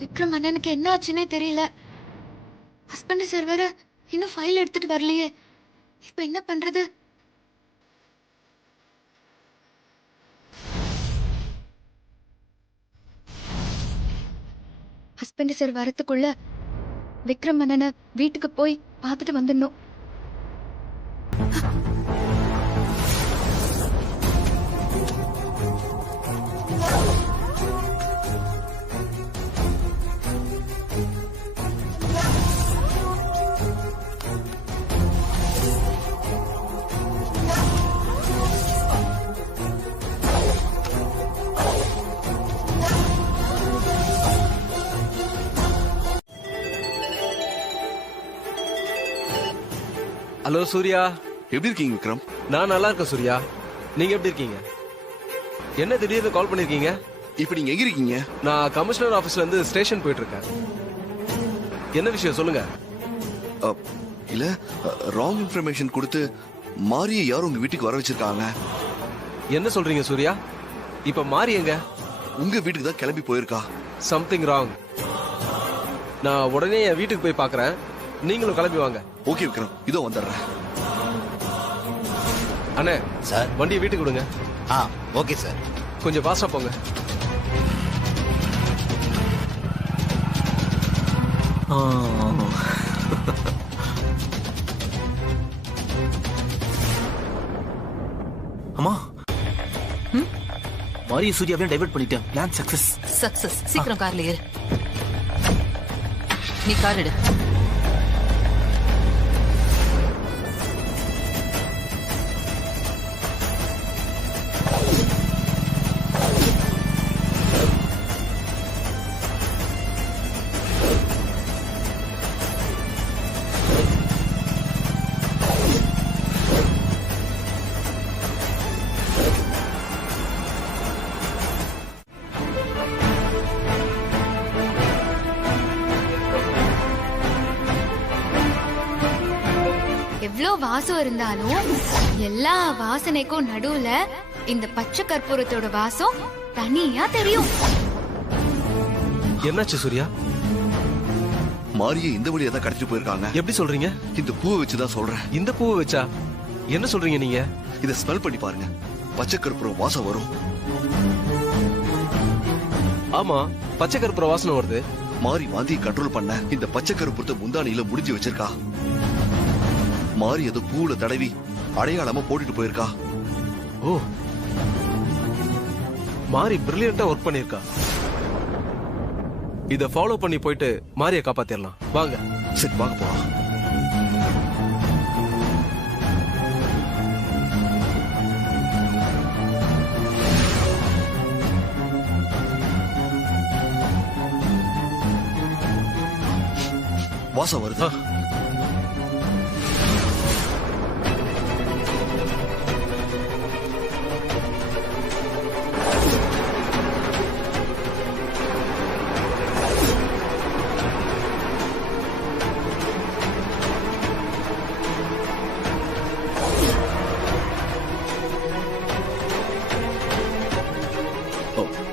விக்ரம் அண்ணனுக்கு என்ன ஆச்சுன்னே தெரியல. ஹஸ்பண்ட் சார் வேற இன்னும் ஃபைல் எடுத்துட்டு வரலையே. இப்ப என்ன பண்றது? ஹஸ்பண்ட் சார் வரத்துக்குள்ள விக்ரம் அண்ணனை வீட்டுக்கு போய் பார்த்துட்டு வந்துடணும். ஹலோ சூர்யா, எப்படி இருக்கீங்க விக்ரம்? நான் நல்லா இருக்கேன் சூர்யா. நீங்க எப்படி இருக்கீங்க? என்ன திடீர்னு கால் பண்ணிருக்கீங்க? இப்ப நீங்க எங்க இருக்கீங்க? நான் கமிஷனர் ஆபீஸ்ல இருந்து ஸ்டேஷன் போயிட்டு இருக்கேன். என்ன விஷயம் சொல்லுங்க. இல்ல, ராங் இன்ஃபர்மேஷன் கொடுத்து மாரியை யாரும் உங்க வீட்டுக்கு வர வச்சிருக்காங்க. என்ன சொல்றீங்க சூர்யா? இப்ப மாரி எங்க? உங்க வீட்டுக்கு தான் கிளம்பி போயிருக்கா. Something wrong. நான் உடனே என் வீட்டுக்கு போய் பாக்குறேன். நீங்களும் கிளம்பி வாங்க. ஓகே விக்ரம், இதோ வந்துடுறேன். அண்ணே சார், வண்டியை வீட்டுக்கு விடுங்க. Okay sir. கொஞ்சம் பாஸ்டா போங்க. அம்மா, மாரிய சூர்யாவையும் டைவர்ட் பண்ணிட்டேன். Plan success. சக்சஸ். சீக்கிரம் கார்ல ஏறு. நீ கார் எடு. எவ்ளோ வாசம் இருந்தாலும் எல்லா வாசனைக்கும் நடுவுல இந்த பச்சை கற்பூரத்தோட வாசம் தனியா தெரியும். என்னாச்சு சூர்யா? மாரியை இந்த வழியா தான் கடத்திட்டு போயிருக்காங்க. எப்படி சொல்றீங்க? இந்த பூவை வச்சுதான் சொல்றேன். இந்த பூவை வச்சா? என்ன சொல்றீங்க நீங்க? இத ஸ்மெல் பண்ணி பாருங்க. பச்சை கற்பூரம் வாசம் வரும். ஆமா, பச்சை கற்பூர வாசனை வருது. மாரி வாந்தியை கண்ட்ரோல் பண்ண இந்த பச்சை கற்பூரத்தை முந்தானியில முடிஞ்சு வச்சிருக்கா. மாரி அது பூவுல தடவி அடையாளமா போட்டுட்டு போயிருக்கா. ஓ, மாரி பிரில்லியண்டா ஒர்க் பண்ணிருக்கா. இத ஃபாலோ பண்ணி போயிட்டு மாரியை காப்பாத்திரலாம். வாங்க. சரி, வாங்க போலாம். வாசம் வருது.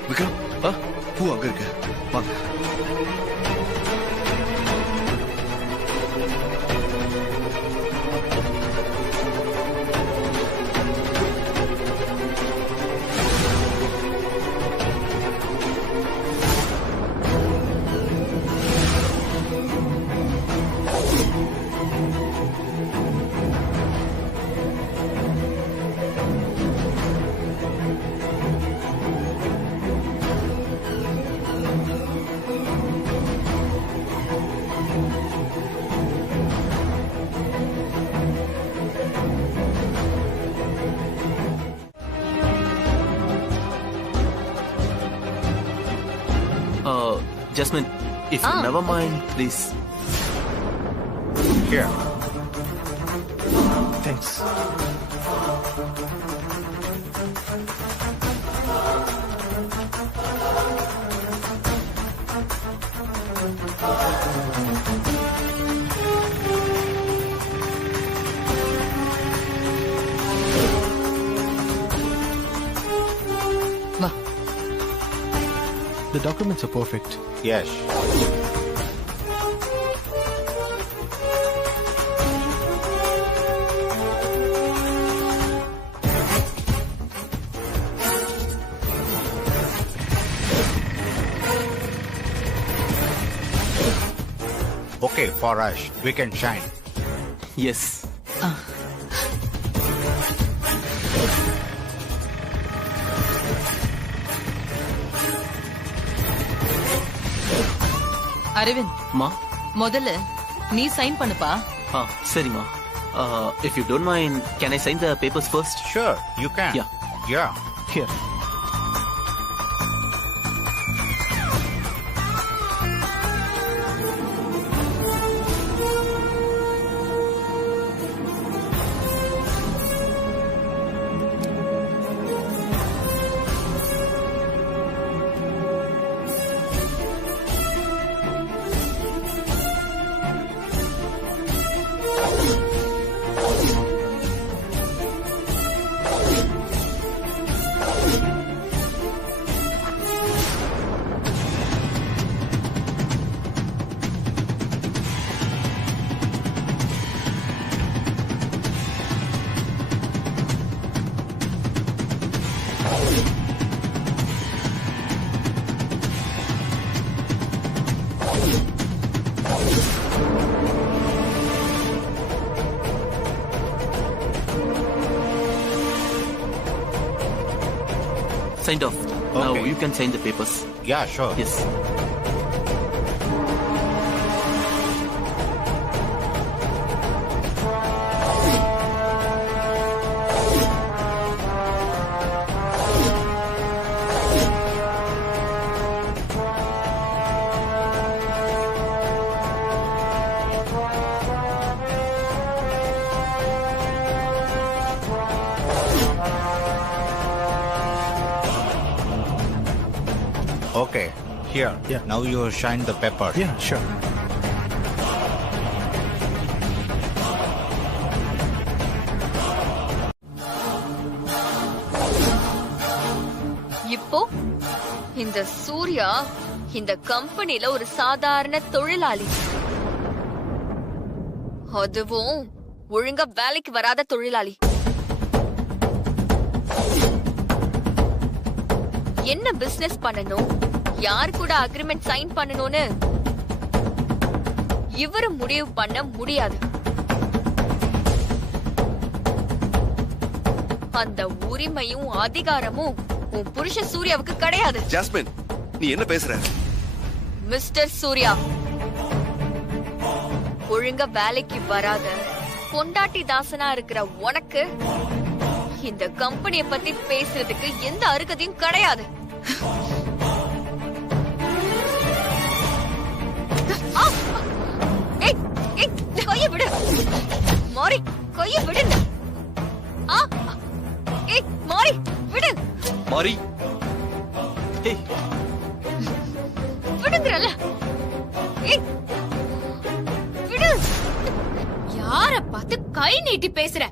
விக்ரம், பூ அங்க இருக்கு. வாங்க. Jasmine, if you never mind, please. Here. Thanks. Va. The documents are perfect. Yes. Okay, for us, we can shine. Yes. Aravind, Ma? முதல்ல நீ சைன் பண்ணுப்பா. சரிம்மா. If you don't mind, can I sign the papers first? Sure, you can. Yeah. Yeah. Here. signed off. Now you can sign the papers. Yeah, sure. Yes. Okay, here. Yeah. Now you shine the pepper. Yeah, sure. இப்போ இந்த சூர்யா இந்த கம்பெனில ஒரு சாதாரண தொழிலாளி, அதுவும் ஒழுங்கா வேலைக்கு வராத தொழிலாளி. என்ன பிசினஸ் பண்ணணும், யார் கூட அக்ரிமெண்ட் சைன் பண்ணணும்னு இவரு முடிவு பண்ண முடியாது. அந்த உரிமையும் அதிகாரமும் உன் புருஷ சூர்யாவுக்கு கிடையாது. ஜாஸ்மின், நீ என்ன பேசுற? மிஸ்டர் சூர்யா, ஒழுங்கா வேலைக்கு வராத பொண்டாட்டி தாசனா இருக்கிற உனக்கு இந்த கம்பெனிய பத்தி பேசுறதுக்கு எந்த அருகதையும் கிடையாது. கைய விடு மாறி, கைய விடு. மாறி விடு. மாறி விடுங்கறல. விடு. யார பார்த்து கை நீட்டி பேசுற?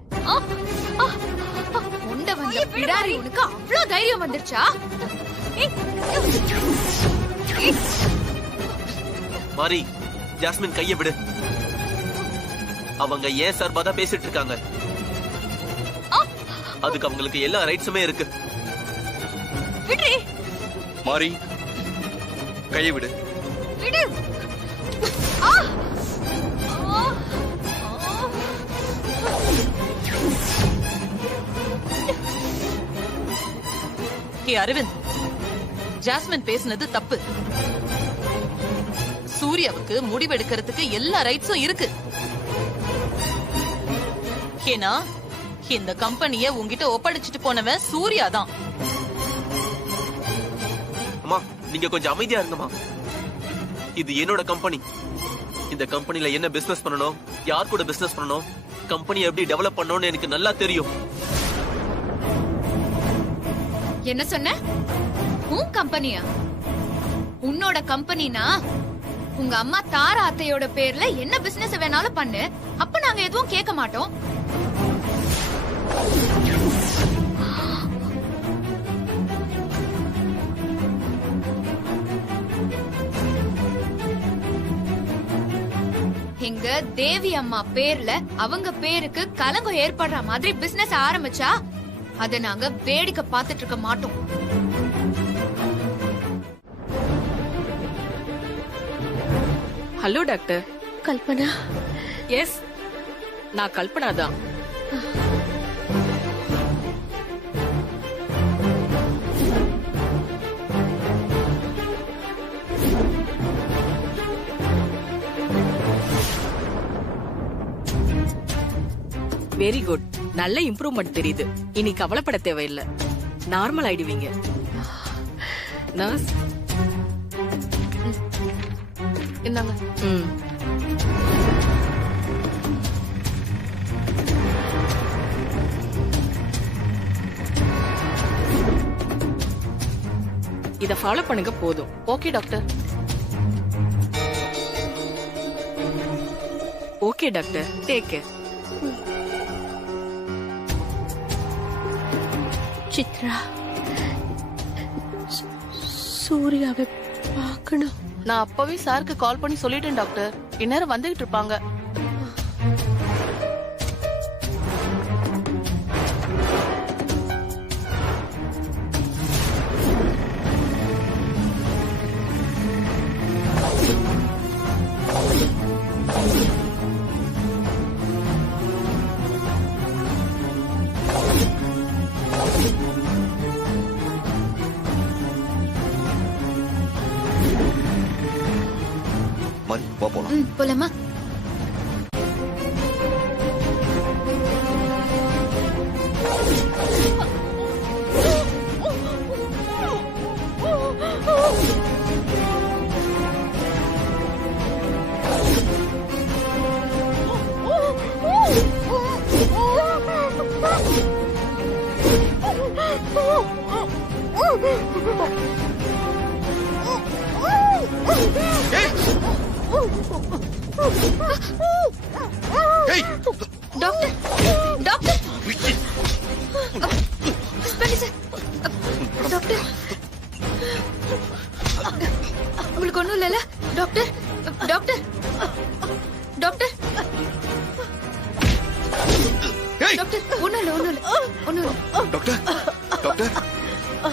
உண்ட வந்த பிடாரி, உனக்கு அவ்வளவு தைரியம் வந்துருச்சா? மாரி, ஜாஸ்மின் கையை விடு. அவங்க ஏன் சார்பா தான் பேசிட்டு இருக்காங்க. அதுக்கு அவங்களுக்கு எல்லா ரைட்ஸுமே இருக்கு. விடு. மாரி, கையை விடு. விடு. அரவிந்த், ஜாஸ்மின் பேசினது தப்பு. சூர்யாவுக்கு முடிவெடுக்கிறதுக்கு எல்லா ரைட்ஸும் இருக்கு. ஏன்னா இந்த கம்பெனிய உங்ககிட்ட ஒப்படைச்சிட்டு போனவன் சூர்யா தான். அம்மா, நீங்க கொஞ்சம் அமைதியா இருங்கம்மா. இது என்னோட கம்பெனி. இந்த கம்பெனில என்ன பிசினஸ் பண்ணணும், யார் கூட பிசினஸ் பண்ணணும், கம்பெனி எப்படி டெவலப் பண்ணணும்னு எனக்கு நல்லா தெரியும். என்ன சொன்ன? உன் கம்பெனியா? உன்னோட கம்பெனினா உங்க அம்மா தாரா அத்தையோட பேர்ல என்ன பிசினஸ் வேணாலும் பண்ணு, அப்ப நாங்க எதுவும் கேட்க மாட்டோம். எங்க தேவி அம்மா பேர்ல அவங்க பேருக்கு கலங்கம் ஏற்படுற மாதிரி பிசினஸ் ஆரம்பிச்சா அத நாங்க வேடிக்கை பார்த்துட்டு இருக்க மாட்டோம். Hello doctor. கல்பனா? எஸ், நான் கல்பனா தான். Very good. நல்ல இம்ப்ரூவ்மெண்ட் தெரியுது. இனி கவலைப்பட தேவையில்லை. நார்மல் ஆயிடுவீங்க. நர்ஸ், இந்தாங்க. இத ஃபாலோ பண்ணுங்க போதும். Okay doctor. Okay doctor, take care. Chitra, சூர்யாவை பார்க்கணும். நான் அப்பவே சாருக்கு கால் பண்ணி சொல்லிட்டேன் டாக்டர். இந்நேரம் வந்துகிட்டு இருப்பாங்க. போலாம். போலாமா? டாக்டர் டாக்டர் டாக்டர் உங்களுக்கு ஒண்ணும் இல்லைல்ல டாக்டர்? டாக்டர் டாக்டர் டாக்டர் ஒண்ணும் இல்ல ஒண்ணும் இல்ல ஒண்ணும் இல்ல doctor doctor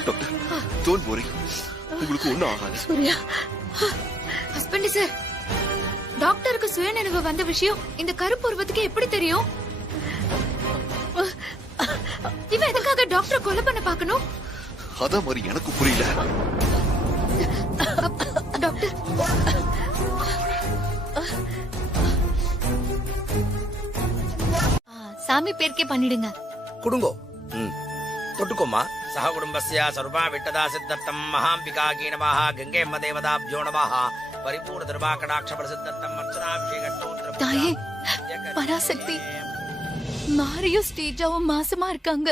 doctor don't worry, உங்களுக்கு ஒண்ணும் ஆகாது. சூர்யா ஹஸ்பண்ட் சார், டாக்டருக்கு சுயநினைவு வந்த விஷயம் இந்த கருப்பு உருவத்துக்கு எப்படி தெரியும்? இவன் எதுக்காக டாக்டர் கொலை பண்ண பார்க்கணும்? அதான் மாதிரி எனக்கு புரியல. டாக்டர் சாமி பேருக்கே பண்ணிடுங்க. குடுங்கோ. தொட்டுக்கோமா. சக குடும்பஸ்ய சர்வா விட்டதா சித்தர்த்தம் மகாம்பிகாகி நமஹ கங்கேம்ம தேவதாப்ஜோ நமஹ பரிபூர்ண தர்மா கடாட்ச பிரசித்தர்த்தம் அர்ச்சனாபிஷேகட்டோத்ரம். தாயே பராசக்தி, மாரியும் ஸ்டேஜாவும் மாசமா இருக்காங்க.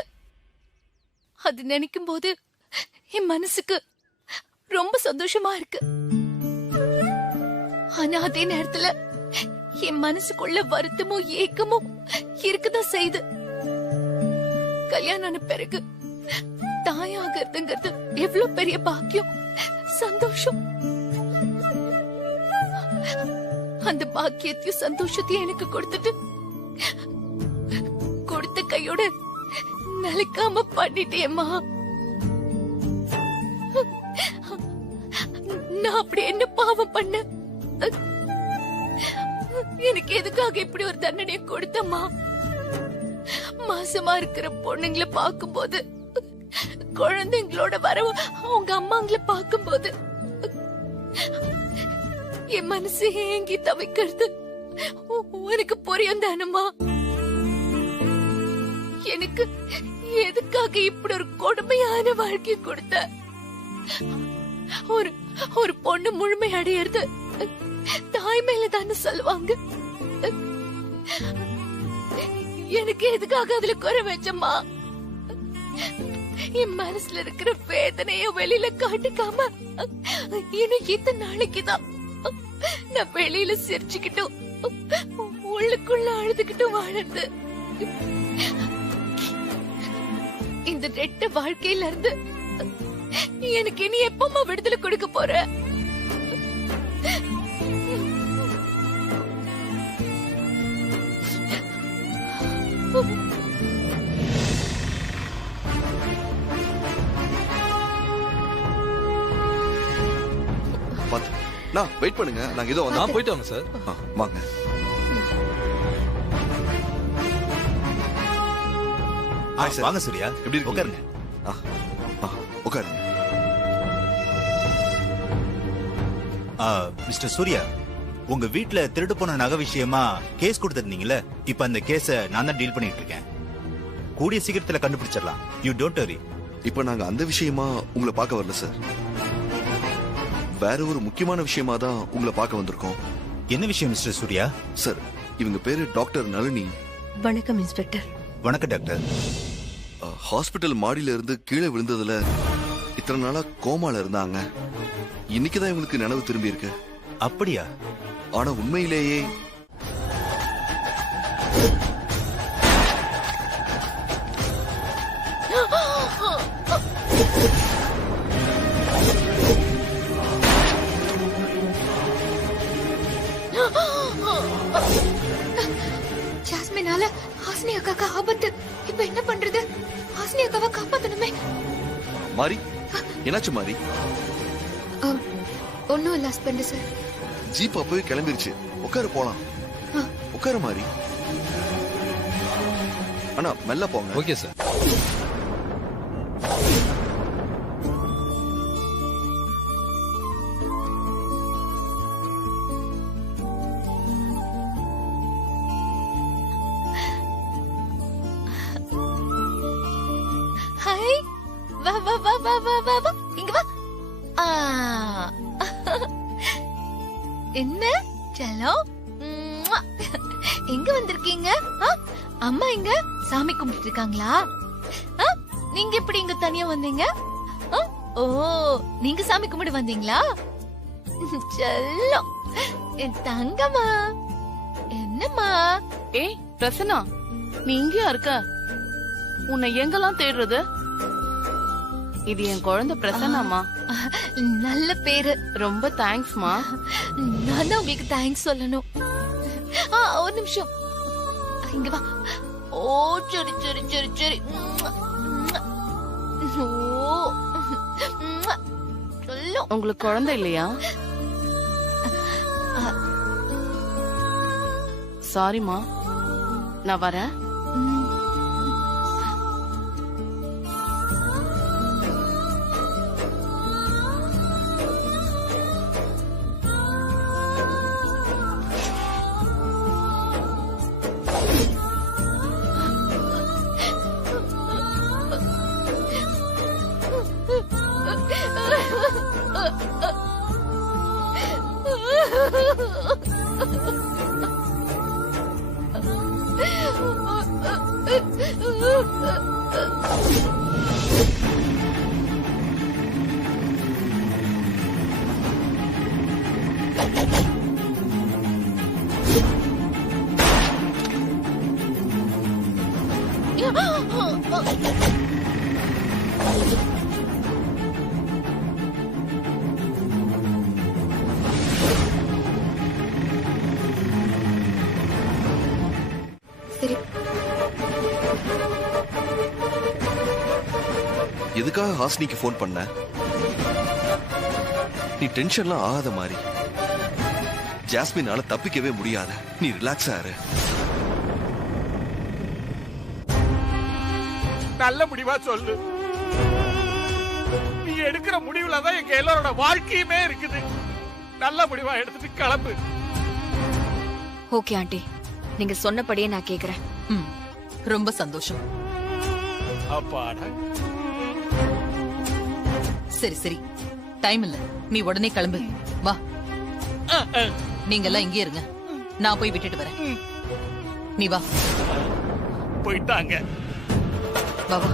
அது நினைக்கும் போது என் மனசுக்கு ரொம்ப சந்தோஷமா இருக்கு. ஆனா அதே நேரத்துல என் மனசுக்குள்ள வருத்தமும் ஏக்கமும் இருக்குதான் செய்யுது. கல்யாணம் ஆன பிறகு தாயாகிறதுங்கிறது எவ்வளவு பெரிய பாக்கியம், சந்தோஷம். அந்த பாக்கியத்தையும் சந்தோஷத்தையும் எனக்கு கொடுத்துட்டு கொடுத்த கையோட நிலைக்காம பண்ணிட்டேம்மா. நான் அப்படி என்ன பாவம் பண்ண? எனக்கு எதுக்காக இப்படி ஒரு தண்டனையை கொடுத்தம்மா? மாசமா இருக்கிற பொண்ணுங்களை பார்க்கும்போது, குழந்தைங்களோட வரவு அவங்க அம்மாங்களை பார்க்கும்போது என் மனசு ஏங்கி தவிக்கிறது உனக்கு புரியும் தானம்மா? எனக்கு எதுக்காக இப்படி ஒரு கொடுமையான வாழ்க்கை கொடுத்த? ஒரு பொண்ணு முழுமை அடையிறது தாய் மேல தானே சொல்லுவாங்க. எனக்கு எதுக்காக அதுல குறை வச்சம்மா? என் மனசுல இருக்கிற வேதனைய வெளியில காட்டிக்காம இன்னும் இத்தனை நாளைக்குதான் நான் வெளியில சிரிச்சுக்கிட்டும் உள்ளுக்குள்ள அழுதுகிட்டும் வாழறது. இந்த ரெட்ட வாழ்க்கையில இருந்து எனக்கு இனி எப்பமா விடுதலை கொடுக்க போற? நான் வெயிட் பண்ணுங்க, நாங்க ஏதோ நான் போயிட்டு வாங்க சார். வாங்க. வாங்க சூர்யா, எப்படி உட்காருங்க. உட்காருங்க. மிஸ்டர் சூர்யா, உங்க வீட்ல திருடு போன நகை விஷயமா கேஸ் கொடுத்திருந்தீங்கல்ல, இப்ப அந்த கேஸ நான் தான் டீல் பண்ணிட்டு இருக்கேன். கூடிய சீக்கிரத்துல கண்டுபிடிச்சிடலாம். You don't worry. இப்ப நாங்க அந்த விஷயமா உங்களை பார்க்க வரல சார், வேற ஒரு முக்கியமான விஷயமா தான் உங்களை பார்க்க வந்திருக்கோம். என்ன விஷயம் மிஸ்டர் சூர்யா? சார், இவங்க பேரு டாக்டர் நளினி. வணக்கம் இன்ஸ்பெக்டர். வணக்கம் டாக்டர். ஹாஸ்பிட்டல் மாடியில இருந்து கீழே விழுந்ததுல இத்தனை நாளா கோமால இருந்தாங்க. இன்னைக்குதான் இவங்களுக்கு நினைவு திரும்பி இருக்கு. அப்படியா? ஆனா உண்மையிலேயே ஜாஸ்மினால ஹாசினி அக்காக்கு ஆபத்து. இப்ப என்ன பண்றது? ஹாசினி அக்காவை காப்பாத்தணுமே. மாரி, என்னாச்சு மாரி? ஒன்னும் இல்ல ஹஸ்பண்ட் சார். ஜீப் அப்பவே கிளம்பிருச்சு. உட்காரு போலாம். உட்காரு மாரி. அண்ணா மெல்ல போங்க. Okay sir. வா வா வா வா இங்க வா. ஆ. என்ன செல்லம், எங்க வந்திருக்கீங்க? அம்மா எங்க சாமி கும்பிட்டு இருக்காங்களா? நீங்க எப்படி இங்க தனியா வந்தீங்க? ஓ, நீங்க சாமி கும்பிட்டு வந்தீங்களா? செல்லம், என் தங்கம்மா. என்னம்மா? ஏய் பிரசன்னா, நீ இங்கயா இருக்க? உன்னை எங்கெல்லாம் தேடுறது? இது என் குழந்தை பிரசன்னாமா. நல்ல பேரு. ரொம்ப தேங்க்ஸ்மா. நான் தான் உங்களுக்கு தேங்க்ஸ் சொல்லணும். ஒரு நிமிஷம் இங்க வா. ஓ சரி சரி சரி சரி. உங்களுக்கு குழந்தை இல்லையா? சாரிமா, நான் வரேன். சரி, எதுக்காக ஹாஸ்னிக்கு ஃபோன் பண்ண? நீ டென்ஷன்லாம் ஆகாத மாதிரி. ஜாஸ்மினால தப்பிக்கவே முடியாத. நீ ரிலாக்ஸா இரு. நல்ல முடிவா சொல்லு. நீ எடுக்கிற முடிவுல தான் எங்க எல்லாரோட வாழ்க்கையுமே இருக்குது. நல்ல முடிவா எடுத்துட்டு கிளம்பு. ஓகே ஆண்டி, நீங்க சொன்னபடியே நான் கேக்குறேன். ரொம்ப சந்தோஷம். அப்பாடா. சரி சரி, டைம் இல்ல, நீ உடனே கிளம்பு. வா, நீங்க எல்லாம் இங்கே இருங்க, நான் போய் விட்டுட்டு வரேன். நீ வா. போயிட்டாங்க. வா வா.